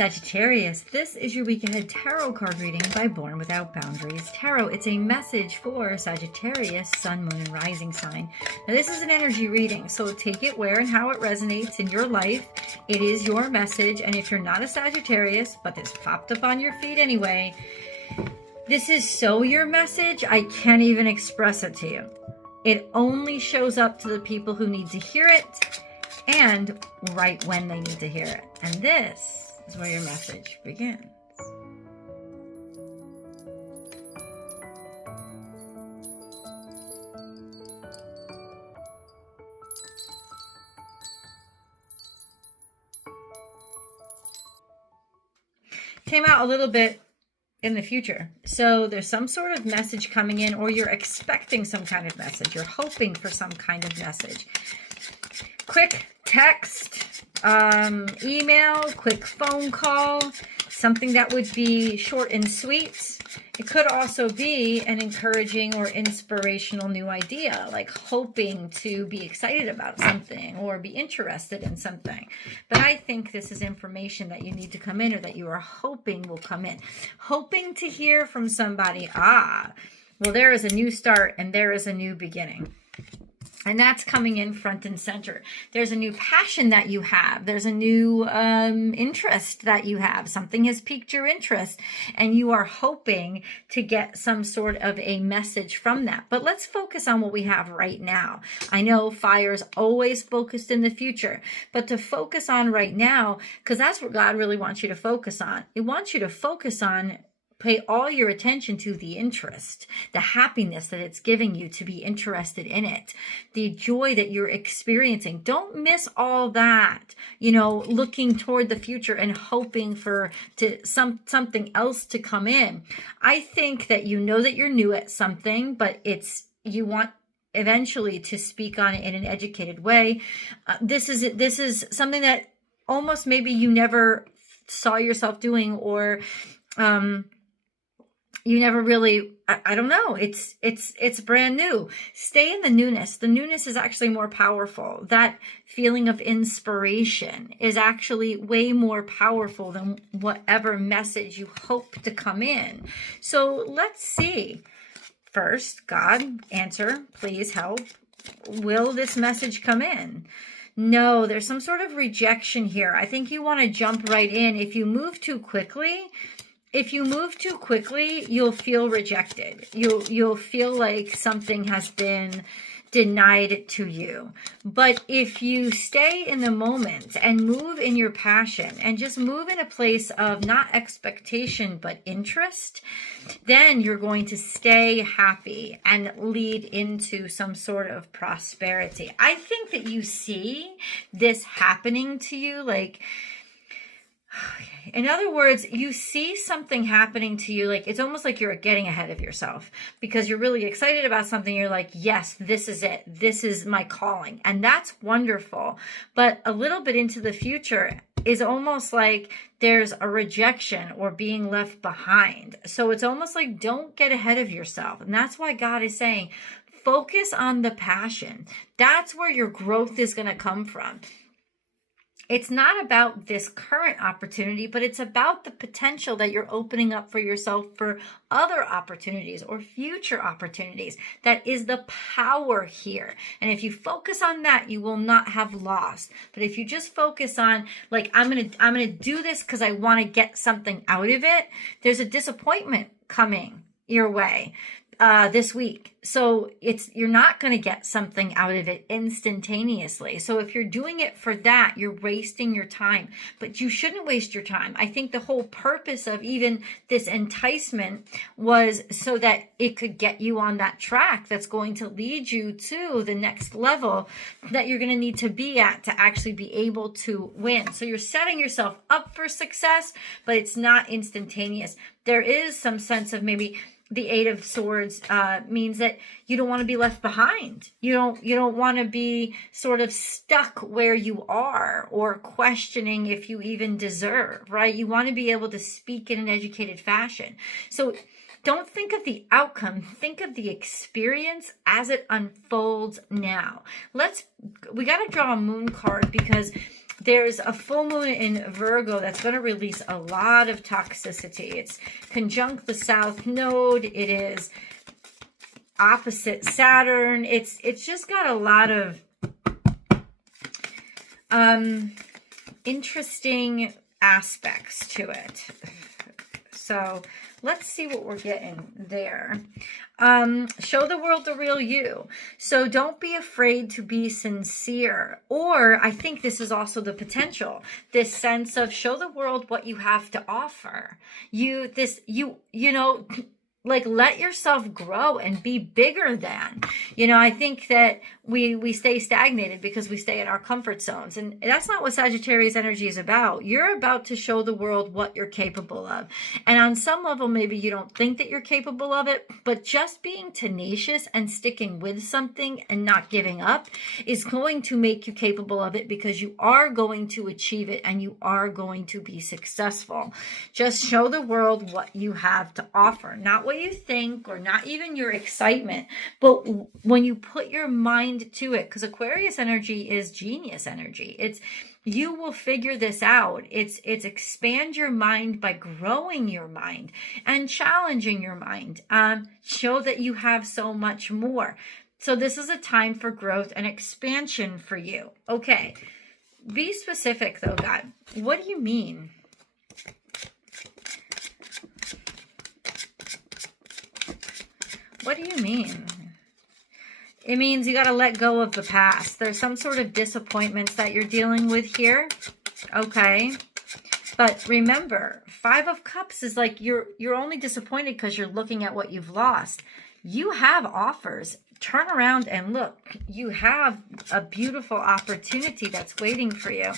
Sagittarius, this is your week ahead tarot card reading by Born Without Boundaries Tarot. It's a message for Sagittarius, sun, moon, and rising sign. Now, this is an energy reading, so take it where and how it resonates in your life. It is your message, and if you're not a Sagittarius, but this popped up on your feed anyway, this is so your message, I can't even express it to you. It only shows up to the people who need to hear it, and right when they need to hear it. And this is where your message begins. Came out a little bit in the future. So there's some sort of message coming in, or you're expecting some kind of message. You're hoping for some kind of message. Quick text, email, quick phone call, something that would be short and sweet. It could also be an encouraging or inspirational new idea, like hoping to be excited about something or be interested in something. But I think this is information that you need to come in, or that you are hoping will come in. Hoping to hear from somebody. Well, there is a new start and there is a new beginning. And that's coming in front and center. There's a new passion that you have. There's a new interest that you have. Something has piqued your interest, and you are hoping to get some sort of a message from that. But let's focus on what we have right now. I know fire is always focused in the future, but to focus on right now, because that's what God really wants you to focus on. He wants you to focus on, pay all your attention to the interest, the happiness that it's giving you to be interested in it, the joy that you're experiencing. Don't miss all that, looking toward the future and hoping for something else to come in. I think that that you're new at something, but you want eventually to speak on it in an educated way. This is something that almost maybe you never saw yourself doing, or you never really, I don't know. It's brand new. Stay in the newness. The newness is actually more powerful. That feeling of inspiration is actually way more powerful than whatever message you hope to come in. So let's see. First, God, answer, please help. Will this message come in? No, there's some sort of rejection here. I think you want to jump right in. If you move too quickly, you'll feel rejected. You'll feel like something has been denied to you. But if you stay in the moment and move in your passion and just move in a place of not expectation but interest, then you're going to stay happy and lead into some sort of prosperity. I think that you see this happening to you, like, in other words, you see something happening to you, like it's almost like you're getting ahead of yourself because you're really excited about something. You're like, yes, this is it. This is my calling. And that's wonderful. But a little bit into the future is almost like there's a rejection or being left behind. So it's almost like don't get ahead of yourself. And that's why God is saying, focus on the passion. That's where your growth is going to come from. It's not about this current opportunity, but it's about the potential that you're opening up for yourself for other opportunities or future opportunities. That is the power here. And if you focus on that, you will not have lost. But if you just focus on, like, I'm going to do this because I want to get something out of it, there's a disappointment coming your way this week. So you're not going to get something out of it instantaneously. So if you're doing it for that, you're wasting your time. But you shouldn't waste your time. I think the whole purpose of even this enticement was so that it could get you on that track that's going to lead you to the next level that you're going to need to be at to actually be able to win. So you're setting yourself up for success, but it's not instantaneous. There is some sense of maybe the Eight of Swords means that you don't want to be left behind. You don't want to be sort of stuck where you are or questioning if you even deserve, right? You want to be able to speak in an educated fashion. So don't think of the outcome. Think of the experience as it unfolds now. We got to draw a moon card because there's a full moon in Virgo that's going to release a lot of toxicity. It's conjunct the South Node. It is opposite Saturn. It's just got a lot of interesting aspects to it. So let's see what we're getting there. Show the world the real you. So don't be afraid to be sincere. Or I think this is also the potential, this sense of show the world what you have to offer. You know, like let yourself grow and be bigger than. You know, I think that we stay stagnated because we stay in our comfort zones. And that's not what Sagittarius energy is about. You're about to show the world what you're capable of. And on some level, maybe you don't think that you're capable of it, but just being tenacious and sticking with something and not giving up is going to make you capable of it, because you are going to achieve it and you are going to be successful. Just show the world what you have to offer, not what you think or not even your excitement, but when you put your mind to it, because Aquarius energy is genius energy. It's you will figure this out. It's expand your mind by growing your mind and challenging your mind. Show that you have so much more. So this is a time for growth and expansion for you. Okay, be specific though, God. What do you mean? What do you mean? It means you got to let go of the past. There's some sort of disappointments that you're dealing with here. Okay. But remember, 5 of Cups is like you're only disappointed because you're looking at what you've lost. You have offers. Turn around and look. You have a beautiful opportunity that's waiting for you.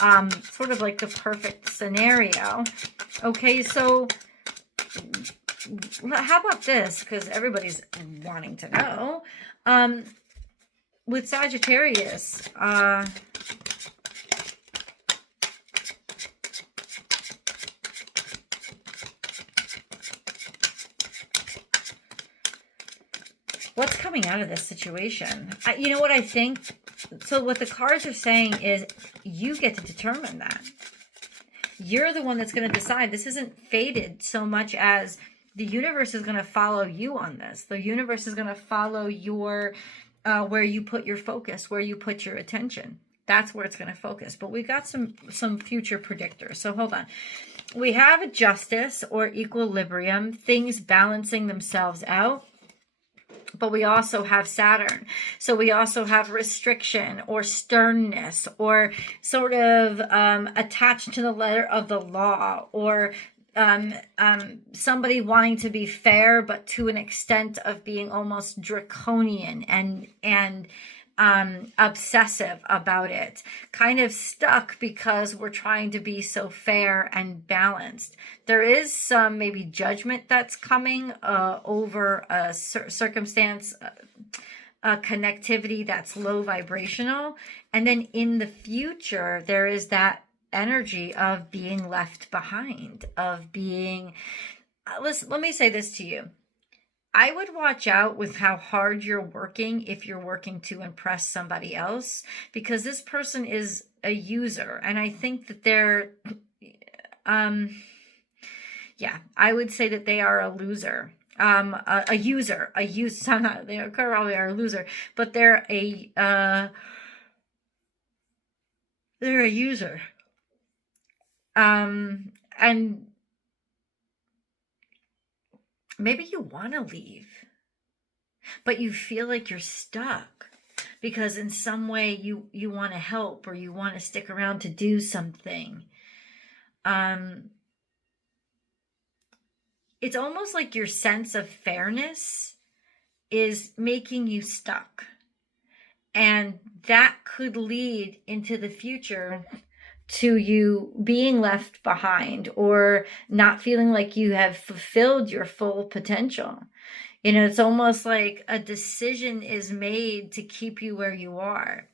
Sort of like the perfect scenario. Okay, so how about this? Because everybody's wanting to know. With Sagittarius, what's coming out of this situation? You know what I think? So what the cards are saying is you get to determine that. You're the one that's going to decide. This isn't fated so much as the universe is going to follow you on this. The universe is going to follow your, where you put your focus, where you put your attention. That's where it's going to focus. But we've got some future predictors. So hold on. We have a justice or equilibrium, things balancing themselves out. But we also have Saturn. So we also have restriction or sternness or sort of attached to the letter of the law, or somebody wanting to be fair, but to an extent of being almost draconian and obsessive about it, kind of stuck because we're trying to be so fair and balanced. There is some maybe judgment that's coming over a circumstance, a connectivity that's low vibrational. And then in the future, there is that energy of being left behind, of being, listen, let me say this to you. I would watch out with how hard you're working if you're working to impress somebody else, because this person is a user. And I think that they're, yeah, I would say that they are a loser. A user, they probably are a loser, but they're a user. And maybe you want to leave, but you feel like you're stuck because in some way you want to help, or you want to stick around to do something. It's almost like your sense of fairness is making you stuck. And that could lead into the future to you being left behind, or not feeling like you have fulfilled your full potential. You know, it's almost like a decision is made to keep you where you are.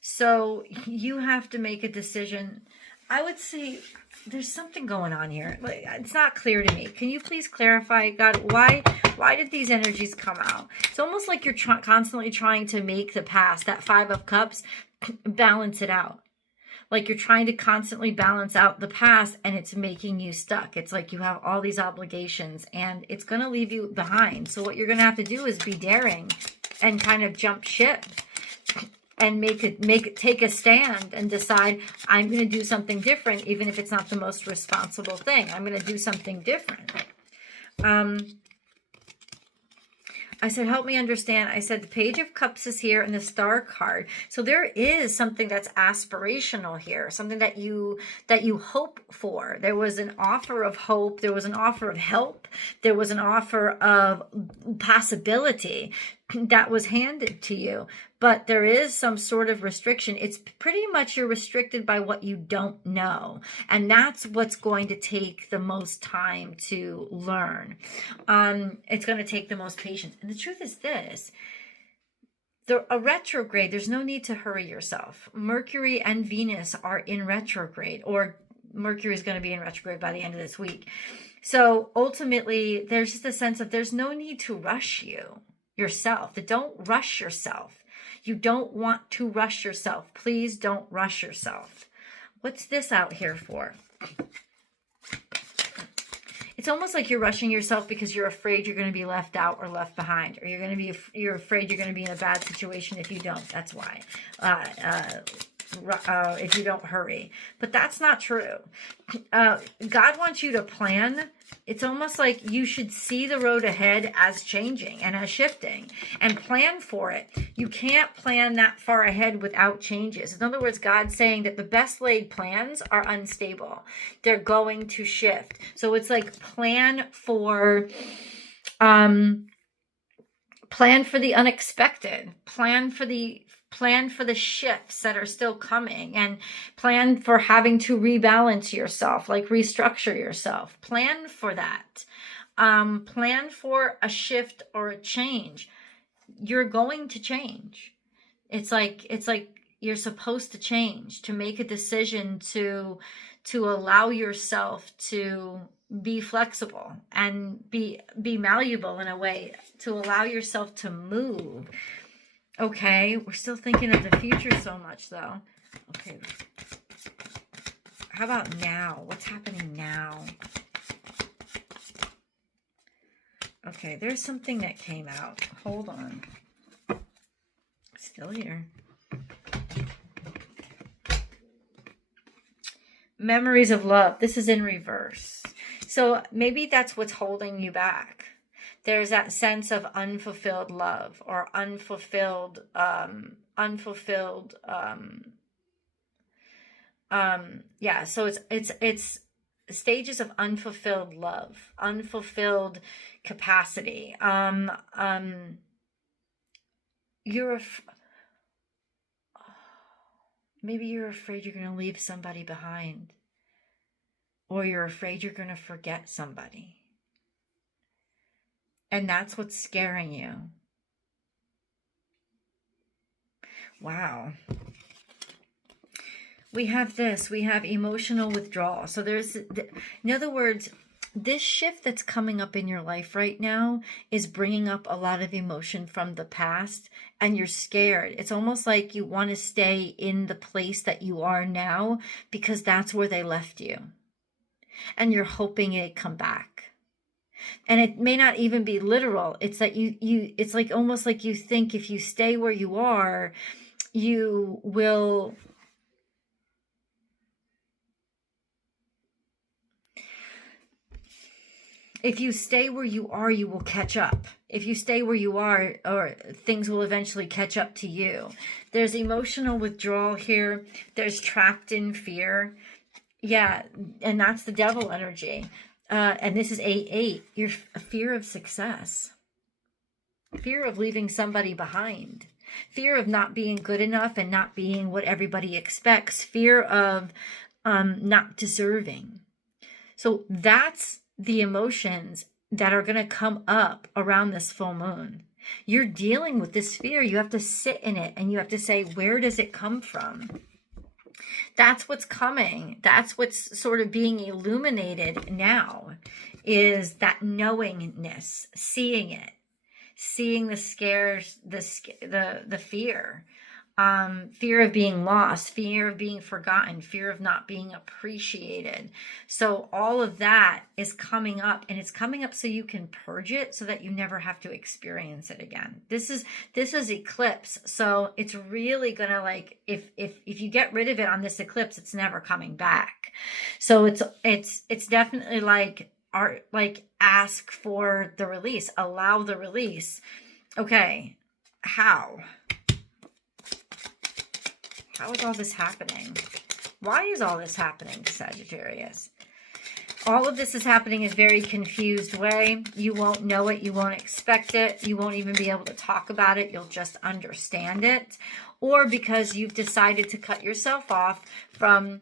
So you have to make a decision. I would say there's something going on here. It's not clear to me. Can you please clarify, God, why did these energies come out? It's almost like you're constantly trying to make the past, that 5 of Cups, balance it out. Like you're trying to constantly balance out the past and it's making you stuck. It's like you have all these obligations and it's going to leave you behind. So what you're going to have to do is be daring and kind of jump ship and take a stand and decide, I'm going to do something different, even if it's not the most responsible thing. I'm going to do something different. I said, help me understand. I said, the Page of Cups is here and the Star card. So there is something that's aspirational here, something that you hope for. There was an offer of hope. There was an offer of help. There was an offer of possibility that was handed to you. But there is some sort of restriction. It's pretty much you're restricted by what you don't know. And that's what's going to take the most time to learn. It's going to take the most patience. And the truth is this. A retrograde, there's no need to hurry yourself. Mercury and Venus are in retrograde, or Mercury is going to be in retrograde by the end of this week. So ultimately, there's just a sense of there's no need to rush yourself. Don't rush yourself. You don't want to rush yourself. Please don't rush yourself. What's this out here for? It's almost like you're rushing yourself because you're afraid you're going to be left out or left behind, or you're afraid you're going to be in a bad situation if you don't. That's why. If you don't hurry. But that's not true. God wants you to plan. It's almost like you should see the road ahead as changing and as shifting and plan for it. You can't plan that far ahead without changes. In other words, God's saying that the best laid plans are unstable. They're going to shift. So it's like plan for the unexpected, plan for the shifts that are still coming, and plan for having to rebalance yourself, like restructure yourself. Plan for that. Plan for a shift or a change. You're going to change. It's like you're supposed to change, to make a decision to allow yourself to be flexible and be malleable in a way, to allow yourself to move. Okay, we're still thinking of the future so much, though. Okay, how about now? What's happening now? Okay, there's something that came out. Hold on. Still here. Memories of love. This is in reverse. So maybe that's what's holding you back. There's that sense of unfulfilled love, or unfulfilled, yeah. So it's stages of unfulfilled love, unfulfilled capacity. Maybe you're afraid you're going to leave somebody behind, or you're afraid you're going to forget somebody. And that's what's scaring you. Wow. We have this. We have emotional withdrawal. So in other words, this shift that's coming up in your life right now is bringing up a lot of emotion from the past, and you're scared. It's almost like you want to stay in the place that you are now because that's where they left you. And you're hoping it come back. And it may not even be literal. It's that it's like almost like you think if you stay where you are, you will if you stay where you are, you will catch up. If you stay where you are, or things will eventually catch up to you. There's emotional withdrawal here. There's trapped in fear. Yeah, and that's the devil energy. And this is 8-8. Your fear of success. Fear of leaving somebody behind. Fear of not being good enough and not being what everybody expects. Fear of not deserving. So that's the emotions that are going to come up around this full moon. You're dealing with this fear. You have to sit in it and you have to say, where does it come from? That's what's coming. That's what's sort of being illuminated now, is that knowingness, seeing it, seeing the scares, the fear. fear of being lost, fear of being forgotten, fear of not being appreciated. So all of that is coming up, and it's coming up so you can purge it so that you never have to experience it again. This is eclipse. So it's really going to, like, if you get rid of it on this eclipse, it's never coming back. So it's definitely like ask for the release, allow the release. Okay. How is all this happening? Why is all this happening to Sagittarius? All of this is happening in a very confused way. You won't know it. You won't expect it. You won't even be able to talk about it. You'll just understand it. Or because you've decided to cut yourself off from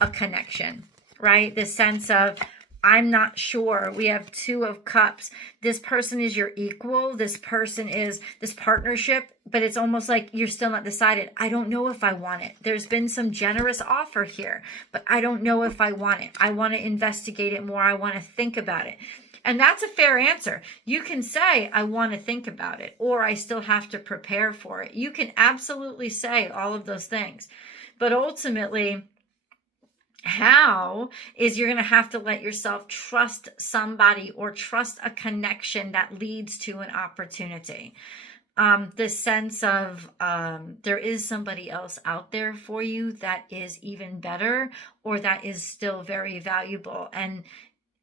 a connection, right? The sense of, I'm not sure. We have 2 of Cups. This person is your equal. This person is this partnership, but it's almost like you're still not decided. I don't know if I want it. There's been some generous offer here, but I don't know if I want it. I want to investigate it more. I want to think about it. And that's a fair answer. You can say, I want to think about it, or I still have to prepare for it. You can absolutely say all of those things. But ultimately, how is you're going to have to let yourself trust somebody or trust a connection that leads to an opportunity. The sense of there is somebody else out there for you that is even better, or that is still very valuable. And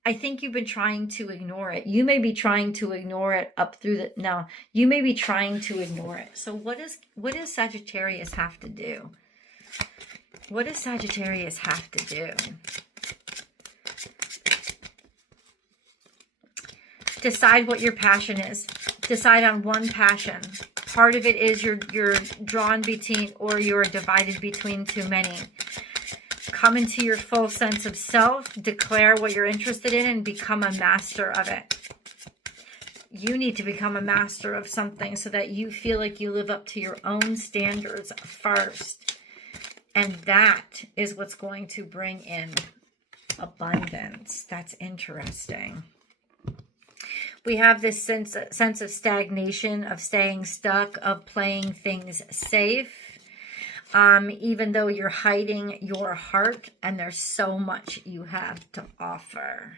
I think you've been trying to ignore it. You may be trying to ignore it up through the, no, you may be trying to ignore it. So what does Sagittarius have to do? What does Sagittarius have to do? Decide what your passion is. Decide on one passion. Part of it is you're drawn between, or you're divided between too many. Come into your full sense of self. Declare what you're interested in and become a master of it. You need to become a master of something so that you feel like you live up to your own standards first. And that is what's going to bring in abundance. That's interesting. We have this sense of stagnation, of staying stuck, of playing things safe. Even though you're hiding your heart and there's so much you have to offer.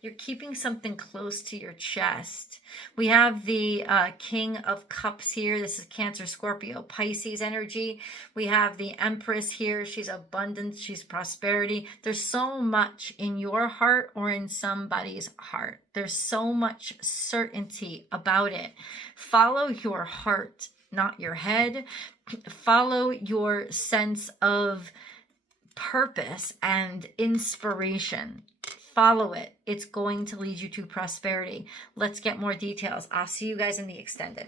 You're keeping something close to your chest. We have the King of Cups here. This is Cancer, Scorpio, Pisces energy. We have the Empress here. She's abundance. She's prosperity. There's so much in your heart or in somebody's heart. There's so much certainty about it. Follow your heart, not your head. Follow your sense of purpose and inspiration. Follow it. It's going to lead you to prosperity. Let's get more details. I'll see you guys in the extended.